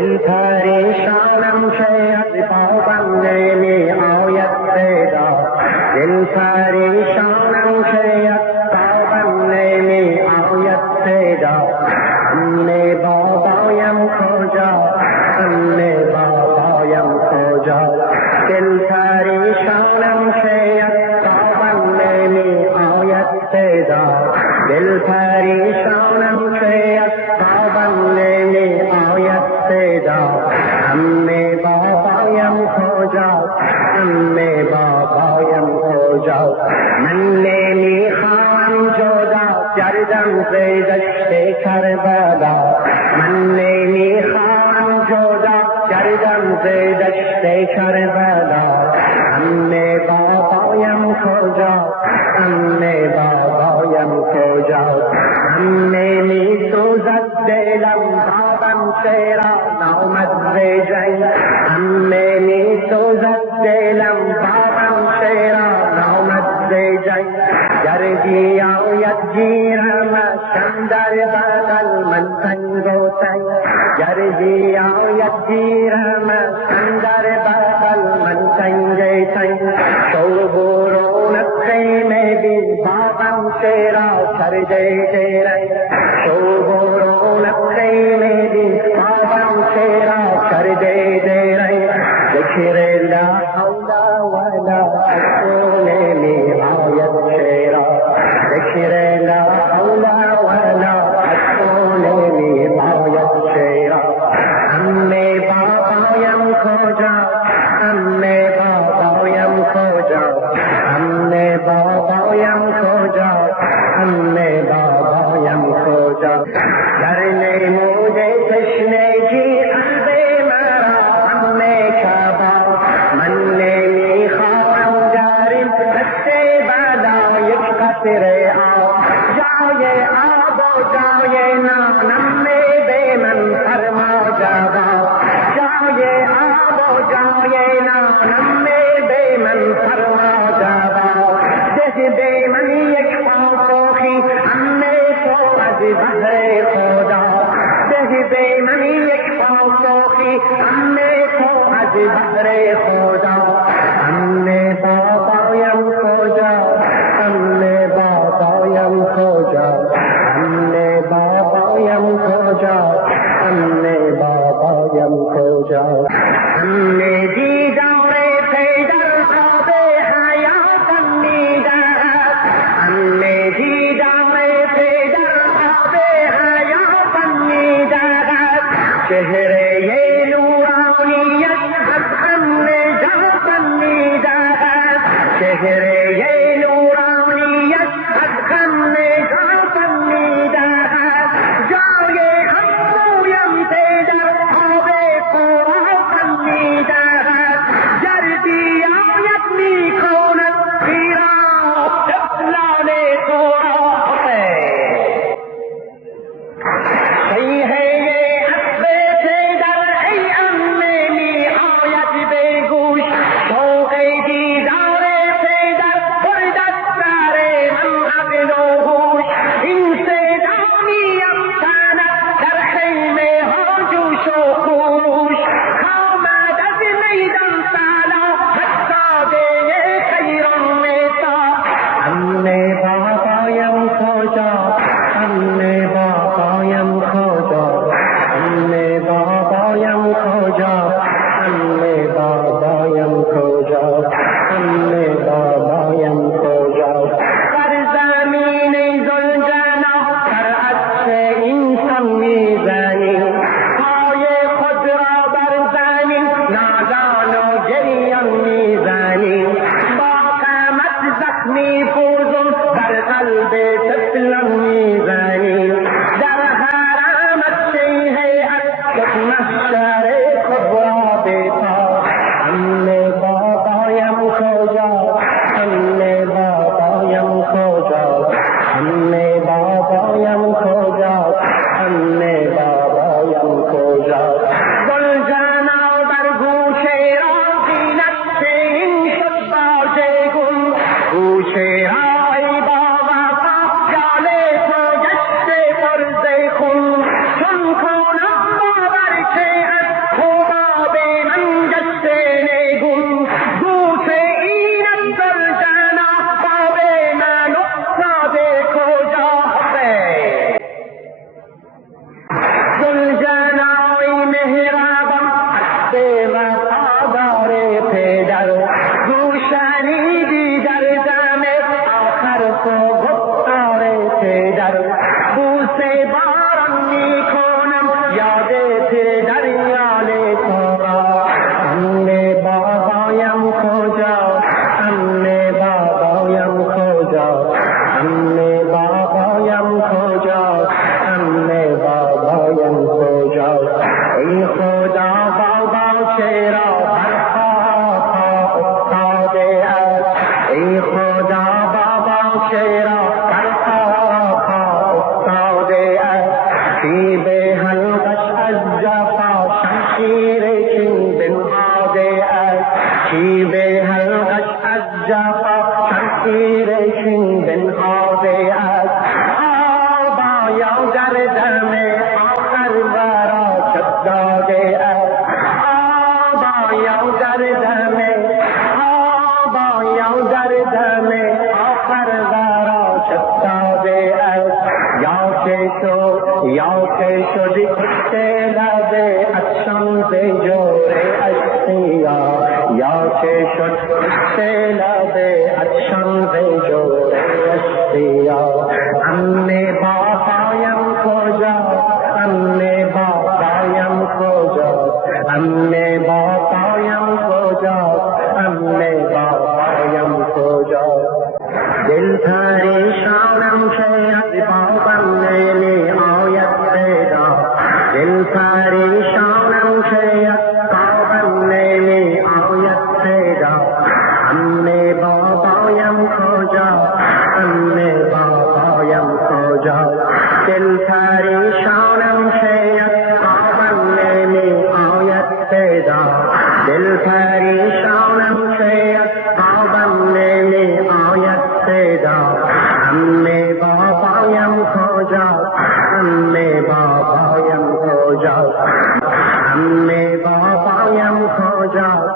दिल परेशानम शयद पाबंदे में आयत पैदा दिल परेशानम शयद पाबंदे में आयत पैदा हमने बाबायम खोजा हमने बाबायम खोजा दिल परेशानम शयद पाबंदे में आयत पैदा दिल परेशानम शयद पाबंदे में आयत पैदा हमने बाबायम खोजा हमने बाबायम खोजा मन्ने ली खान जोदा जरदम से दश्ते करबला मन्ने ली खान जोदा जरदम से दश्ते करबला हमने बाबायम खोजा हमने बाबायम खोजा हमने ली सोजत दिलम बाबम तेरा नामत भेजई हमने ली सोजत दिलम बाबम तेरा नामत भेजई जरजिया यजीरम शंदर बदल मन संगोतई जरजिया यजीरम शंदर बदल मन संगेतई शोभोरो नक्के में भी बाबम तेरा कर दे तेरे शोभोरो नक्के में भी बाबम तेरा कर दे तेरे जिक्र ला हौला वला असूले में आयत तेरा जिक्र ला हौला वला असूले में आयत तेरा हमने बाबायम खोजा हमने बाबायम खोजा हमने बाबायम खोजा हमने बाबायम खोजा डरने मुझे तश्ने की अबे मरा हमने खाबा मन्ने ली खाम जारिम हस्ते बादा एक कतरे आओ जाए आबो जाए ना नम्मे बेमन फरमा जाबा जाए आबो जाए ना नम्मे बेमन फरमा जाबा जैसे बेमन एक पाओखी हमने तो अज बहरे खोदा जैसे बेमन एक पाओखी हमने तो अज बहरे खोदा हमने बाबायम खोजा हमने बाबायम खोजा हमने बाबायम खोजा हमने बाबायम खोजा हमने दीदारे شیب حلقش از جفا شمشیر شیندن آبه از آبایا در دم آخر ورا شد داده از آبایا در دم آبایا در دم آخر ورا شد داده از یا که شدی کشته لبه اکشان به جوره اشتیا یا که شد کشته لبه اکشان به جوره اشتیا امه بابایم کجا امه بابایم کجا امه بابایم کجا امه بابایم کجا دل پریشانم که از بابم نمی آید پیدا دل پریشانم که از بابم نمی آید پیدا امه بابایم کجا امه بابایم کجا دل پریشانم که از بابم نمی آید پیدا دل پریشانم که از بابم نمی آید پیدا امه بابایم کجا امه بابایم کجا امه بابایم کجا